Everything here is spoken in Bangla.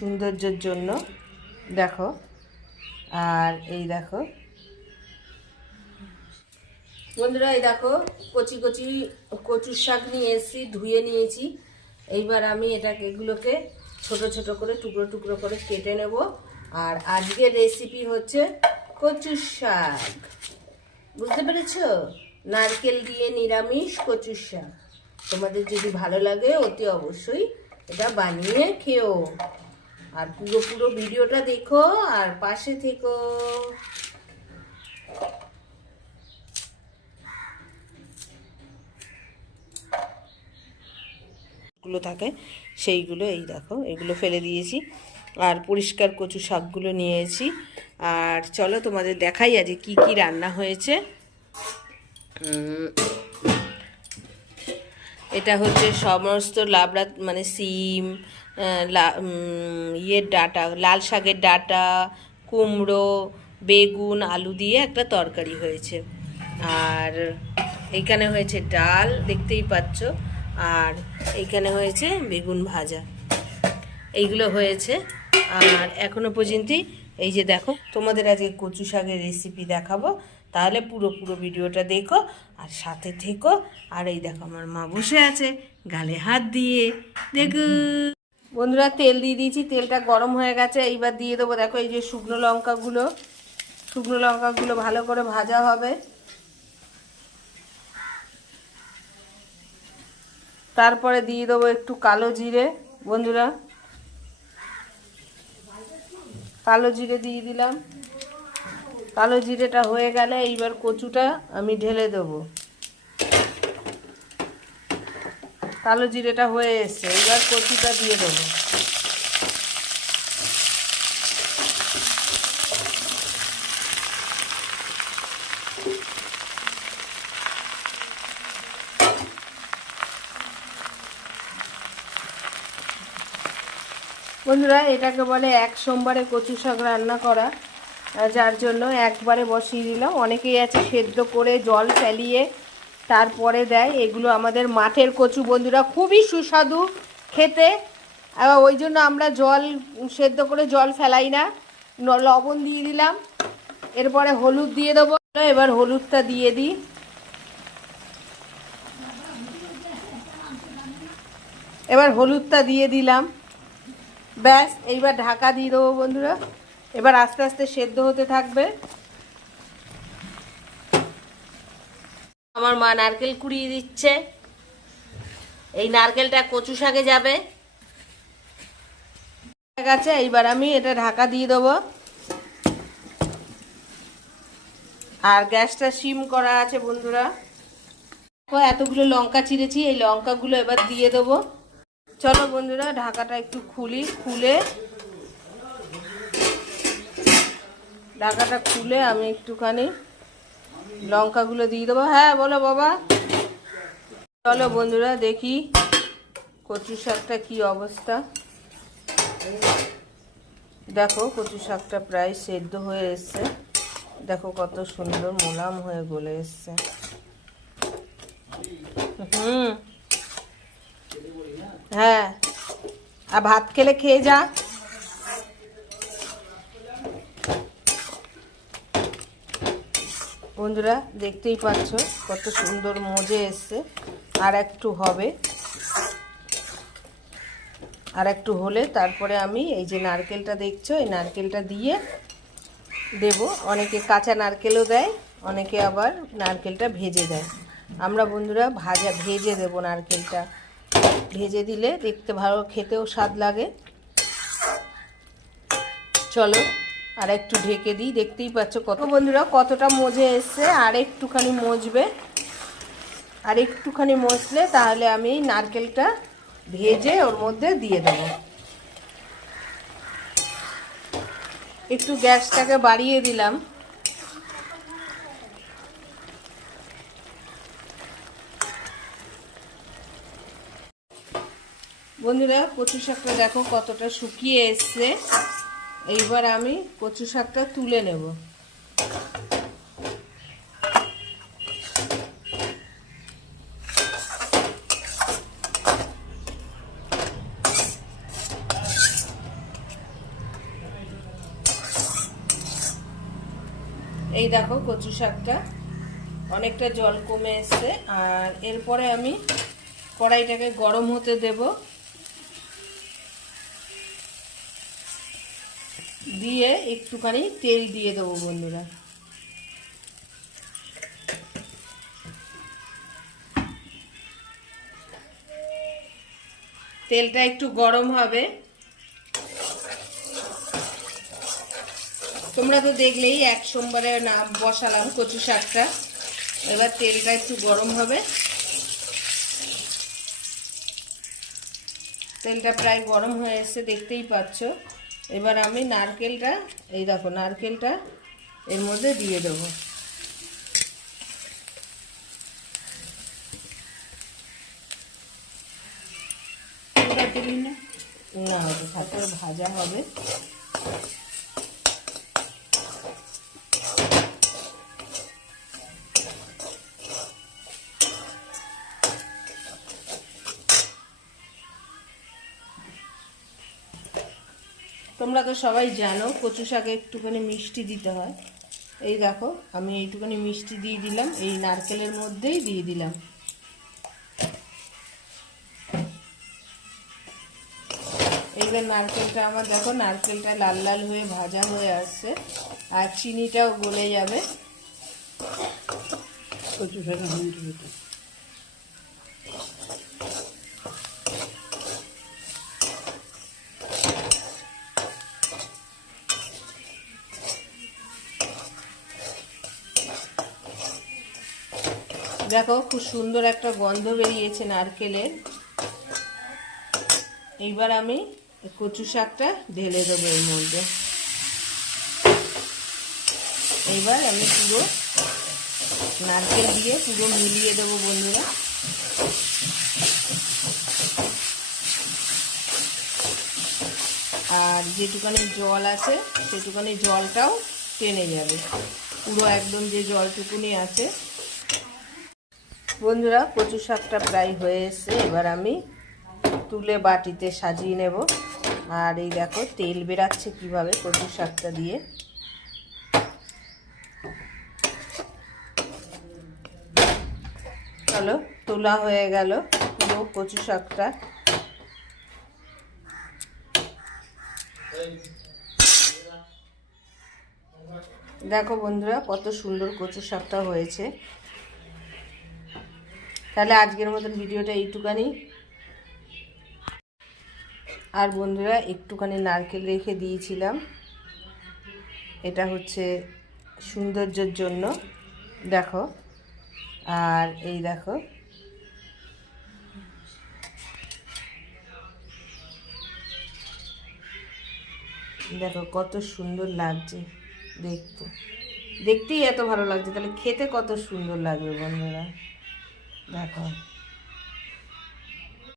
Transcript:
সৌন্দর্যের জন্য, দেখো, আর এই দেখো। বন্ধুরা, এই দেখো, কচি কচি কচুর শাক নিয়ে এসেছি, ধুয়ে নিয়েছি। এইবার আমি এটাকে, এগুলোকে ছোট ছোট করে, টুকরো টুকরো করে কেটে নেব। আর আজকের রেসিপি হচ্ছে কচুর শাক। বুঝতে পেরেছ? নারকেল দিয়ে নিরামিষ কচুর শাক। তোমাদের যদি ভালো লাগে, অতি অবশ্যই এটা বানিয়ে খেও। আর পুরো পুরো ভিডিওটা দেখো, আর পাশে থেকো। গুলো থাকে, সেইগুলো এই দেখো, এগুলো ফেলে দিয়েছি। আর পরিষ্কার কচু শাকগুলো নিয়েছি। আর চলো তোমাদের দেখাই আজ কি কি রান্না হয়েছে। এটা হচ্ছে সমস্ত লাবড়া মানে সিম ইয়ের ডাটা, লাল শাকের ডাটা, কুমড়ো, বেগুন, আলু দিয়ে একটা তরকারি হয়েছে। আর এইখানে হয়েছে ডাল, দেখতেই পাচ্ছ। আর এইখানে হয়েছে বেগুন ভাজা। এইগুলো হয়েছে। আর এখনও পর্যন্ত এই যে দেখো, তোমাদের আজকে কচু শাকের রেসিপি দেখাবো। তাহলে পুরো পুরো ভিডিওটা দেখো আর সাথে থেকো। আর এই দেখো, আমার মা বসে আছে গালে হাত দিয়ে। দেখো। বন্ধুরা, তেল দিয়ে দিয়েছি, তেলটা গরম হয়ে গেছে। এইবার দিয়ে দেবো, দেখো এই যে শুকনো লঙ্কাগুলো। শুকনো লঙ্কাগুলো ভালো করে ভাজা হবে। তারপরে দিয়ে দেবো একটু কালো জিরে, বন্ধুরা। কালো জিরে দিয়ে দিলাম। কালো জিরেটা হয়ে গেলে এইবার কচুটা আমি ঢেলে দেবো। কালো জিরেটা হয়ে এসছে, এবার কচুটা দিয়ে দেবো। বন্ধুরা, এটাকে বলে এক সোমবারে কচু শাক রান্না করা। যার জন্য একবারে বসিয়ে দিলাম। অনেকেই আছে সেদ্ধ করে জল ফেলিয়ে তারপরে দেয়। এগুলো আমাদের মাঠের কচু বন্ধুরা খুবই সুস্বাদু খেতে। আবার ওই জন্য আমরা জল সেদ্ধ করে জল ফেলাই না। লবণ দিয়ে দিলাম। এরপরে হলুদ দিয়ে দেবো। এবার হলুদটা দিয়ে দিই। এবার হলুদটা দিয়ে দিলাম। ব্যাস, এইবার ঢাকা দিয়ে দেবো বন্ধুরা। এবার আস্তে আস্তে সেদ্ধ হতে থাকবে। আমার মা নারকেল কুড়িয়ে দিচ্ছে। এই নারকেলটা কচু শাকে যাবে। হয়ে গেছে এইবার আমি এটা ঢাকা দিয়ে দেবো। আর গ্যাসটা সিম করা আছে বন্ধুরা। এতগুলো লঙ্কা চিরেছি, এই লঙ্কাগুলো এবার দিয়ে দেবো। চলো বন্ধুরা, ঢাকাটা একটু খুলি, খুলে। ঢাকাটা খুলে আমি একটুখানি লঙ্কাগুলো দিয়ে দেবো। হ্যাঁ বলো বাবা। চলো বন্ধুরা, দেখি কচু শাকটা কি অবস্থা। দেখো কচু শাকটা প্রায় সেদ্ধ হয়ে এসছে। দেখো কত সুন্দর মোলাম হয়ে গলে এসছে। হুম। হ্যাঁ। আর ভাত খেলে খেয়ে যা। বন্ধুরা, দেখতেই পাচ্ছ কত সুন্দর মজে এসছে। আর একটু হবে। আর একটু হলে তারপরে আমি এই যে নারকেলটা দেখছ, এই নারকেলটা দিয়ে দেব। অনেকে কাঁচা নারকেলও দেয়, অনেকে আবার নারকেলটা ভেজে দেয়। আমরা বন্ধুরা ভাজা, ভেজে দেব নারকেলটা। ভেজে দিলে দেখতে ভালো, খেতেও স্বাদ লাগে। চলো আর একটু ঢেকে দিই, দেখতেই পাচ্ছ কত বন্ধুরা, কতটা মজে এসছে, আর একটুখানি মজবে। আর একটুখানি মজলে তাহলে আমি নারকেলটা ভেজে ওর মধ্যে দিয়ে দেবো। একটু গ্যাসটাকে বাড়িয়ে দিলাম। বন্ধুরা কচু শাকটা দেখো কতটা শুকিয়ে এসছে। এইবার আমি কচু শাকটা তুলে নেব। এই দেখো কচু শাকটা অনেকটা জল কমে এসছে, আর এরপরে আমি কড়াইটাকে গরম হতে দেবো। দিয়ে একটুখানি তেল দিয়ে দেবো বন্ধুরা। তেলটা একটু গরম হবে। তোমরা তো দেখলেই এক সোমবারে না বসালাম কচু শাকটা। এবার তেলটা একটু গরম হবে। তেলটা প্রায় গরম হয়ে এসছে, দেখতেই পাচ্ছ। এবার আমি নারকেলটা এই দেখো নারকেলটা এর মধ্যে দিয়ে দেবো। না? তারপরে ভাজা হবে। তোমরা তো সবাই জানো, কচু শাকে একটুখানি মিষ্টি দিতে হয়। এই দেখো, আমি এইটুখানি মিষ্টি দিয়ে দিলাম, এই নারকেলের মধ্যেই দিয়ে দিলাম। এইবার নারকেলটা আমার দেখো, নারকেলটা লাল লাল হয়ে ভাজা হয়ে আসছে, আর চিনিটাও গলে যাবে। কচু শাক দেখো, খুব সুন্দর একটা গন্ধ বেরিয়েছে নারকেলের। এইবার আমি কচু শাকটা ঢেলে দেবো এর মধ্যে। এইবার আমি পুরো নারকেল দিয়ে পুরো মিলিয়ে দেবো বন্ধুরা। আর যেটুকানি জল আছে, সেটুকানি জলটাও টেনে যাবে। পুরো একদম যে জলটুকুনি আছে বন্ধুরা, কচু শাকটা প্রায় হয়ে এসছে। এবার আমি তুলে বাটিতে সাজিয়ে নেব। আর এই দেখো, তেল বেরাচ্ছে কীভাবে কচু শাকটা দিয়ে। চলো, তোলা হয়ে গেল পুরো কচু শাকটা। দেখো বন্ধুরা, কত সুন্দর কচু শাকটা হয়েছে। তাহলে আজকের মতন ভিডিওটা এইটুকানি। আর বন্ধুরা, একটুখানি নারকেল রেখে দিয়েছিলাম। এটা হচ্ছে সৌন্দর্যের জন্য। দেখো, আর এই দেখো। দেখো, কত সুন্দর লাগছে দেখতে। দেখতেই এত ভালো লাগছে, তাহলে খেতে কত সুন্দর লাগবে বন্ধুরা। দেখো